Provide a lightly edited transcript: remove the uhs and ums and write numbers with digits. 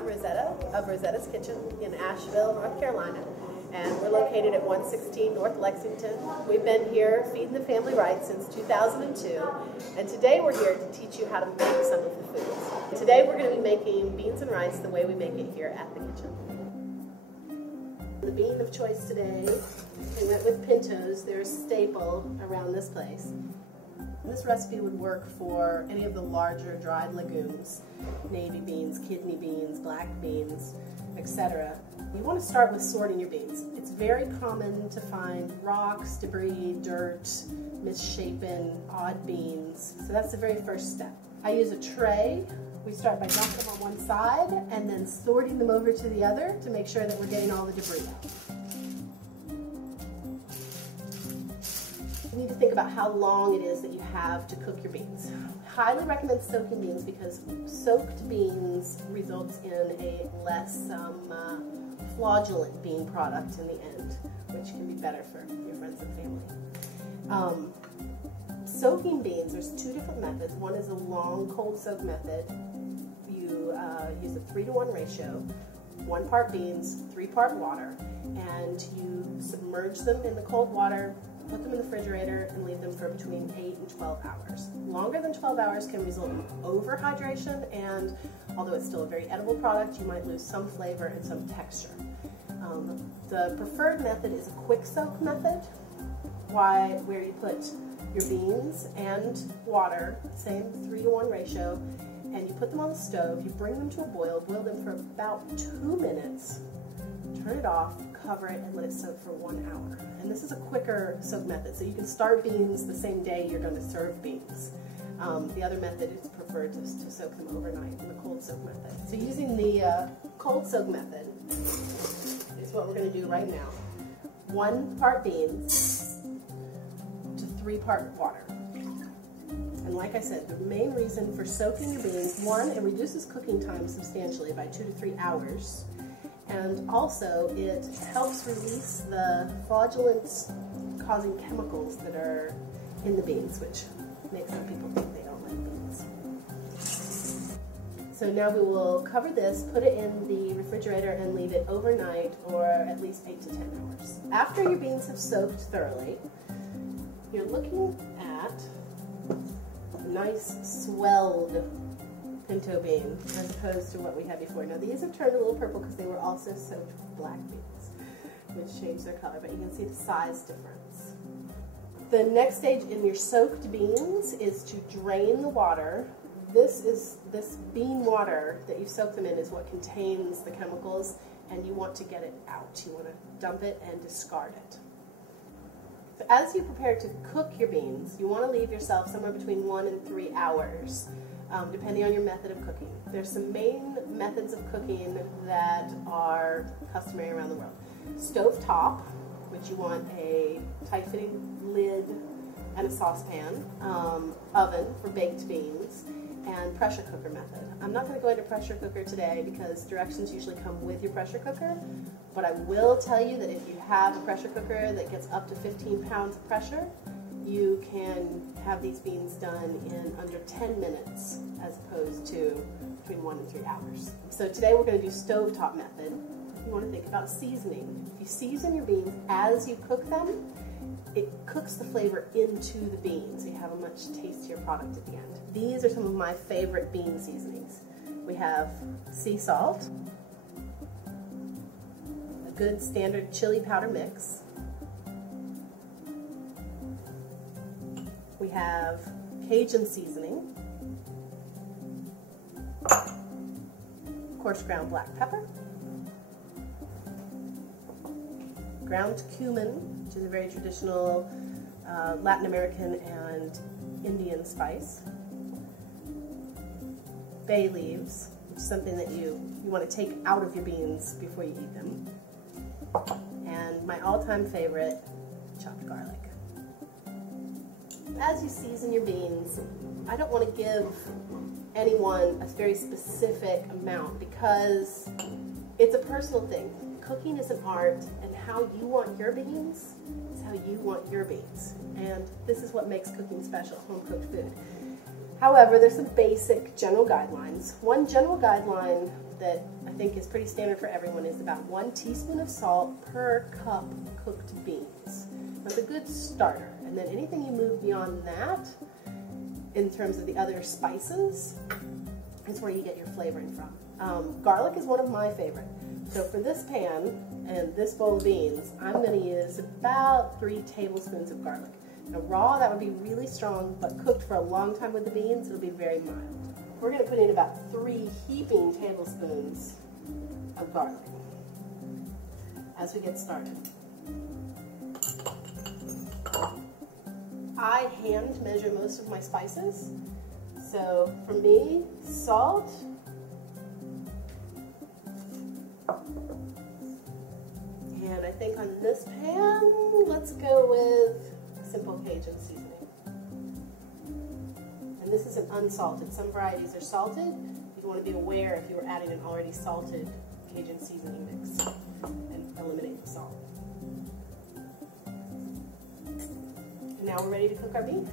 I'm Rosetta of Rosetta's Kitchen in Asheville, North Carolina, and we're located at 116 North Lexington. We've been here feeding the family right since 2002, and today we're here to teach you how to make some of the foods. Today we're going to be making beans and rice the way we make it here at the kitchen. The bean of choice today, we went with pintos. They're a staple around this place. And this recipe would work for any of the larger dried legumes, navy beans, kidney beans, black beans, etc. You want to start with sorting your beans. It's very common to find rocks, debris, dirt, misshapen, odd beans. So that's the very first step. I use a tray. We start by dumping them on one side and then sorting them over to the other to make sure that we're getting all the debris out. You need to think about how long it is that you have to cook your beans. Highly recommend soaking beans because soaked beans results in a less fraudulent bean product in the end, which can be better for your friends and family. Soaking beans, there's two different methods. One is a long cold soak method. You use a 3-to-1 ratio, 1 part beans, 3 part water, and you submerge them in the cold water, put them in the refrigerator, and leave them for between 8 and 12 hours. Longer than 12 hours can result in overhydration, and although it's still a very edible product, you might lose some flavor and some texture. The preferred method is a quick soak method, where you put your beans and water, same 3-to-1 ratio, and you put them on the stove, you bring them to a boil them for about 2 minutes, turn it off, cover it, and let it soak for 1 hour. And this is a quicker soak method, so you can start beans the same day you're going to serve beans. The other method is preferred to soak them overnight in the cold soak method. So using the cold soak method is what we're going to do right now. 1 part beans to 3 part water. And like I said, the main reason for soaking your beans, 1, it reduces cooking time substantially by 2 to 3 hours. And also, it helps release the fraudulent-causing chemicals that are in the beans, which makes some people think they don't like beans. So now we will cover this, put it in the refrigerator, and leave it overnight, or at least 8 to 10 hours. After your beans have soaked thoroughly, you're looking at a nice swelled pinto bean as opposed to what we had before. Now these have turned a little purple because they were also soaked with black beans, which changed their color, but you can see the size difference. The next stage in your soaked beans is to drain the water. This bean water that you soak them in is what contains the chemicals, and you want to get it out. You want to dump it and discard it. So as you prepare to cook your beans, you want to leave yourself somewhere between 1 and 3 hours. Depending on your method of cooking. There's some main methods of cooking that are customary around the world. Stove top, which you want a tight-fitting lid and a saucepan, oven for baked beans, and pressure cooker method. I'm not going to go into pressure cooker today because directions usually come with your pressure cooker, but I will tell you that if you have a pressure cooker that gets up to 15 pounds of pressure, you can have these beans done in under 10 minutes as opposed to between 1 and 3 hours. So today we're going to do stovetop method. You want to think about seasoning. If you season your beans as you cook them, it cooks the flavor into the beans, so you have a much tastier product at the end. These are some of my favorite bean seasonings. We have sea salt, a good standard chili powder mix. We have Cajun seasoning, coarse ground black pepper, ground cumin, which is a very traditional Latin American and Indian spice, bay leaves, which is something that you want to take out of your beans before you eat them, and my all-time favorite, chopped garlic. As you season your beans, I don't want to give anyone a very specific amount because it's a personal thing. Cooking is an art, and how you want your beans is how you want your beans. And this is what makes cooking special, home-cooked food. However, there's some basic general guidelines. One general guideline that I think is pretty standard for everyone, is about 1 teaspoon of salt per cup cooked beans. That's a good starter. And then anything you move beyond that, in terms of the other spices, is where you get your flavoring from. Garlic is one of my favorite. So for this pan and this bowl of beans, I'm going to use about 3 tablespoons of garlic. Now raw, that would be really strong, but cooked for a long time with the beans, it'll be very mild. We're going to put in about 3 heaping tablespoons of garlic as we get started. I hand measure most of my spices. So for me, salt, and I think on this pan, let's go with simple Cajun seasoning. And this is an unsalted. Some varieties are salted. You'd want to be aware if you were adding an already salted Cajun seasoning mix and eliminate the salt. And now we're ready to cook our beans.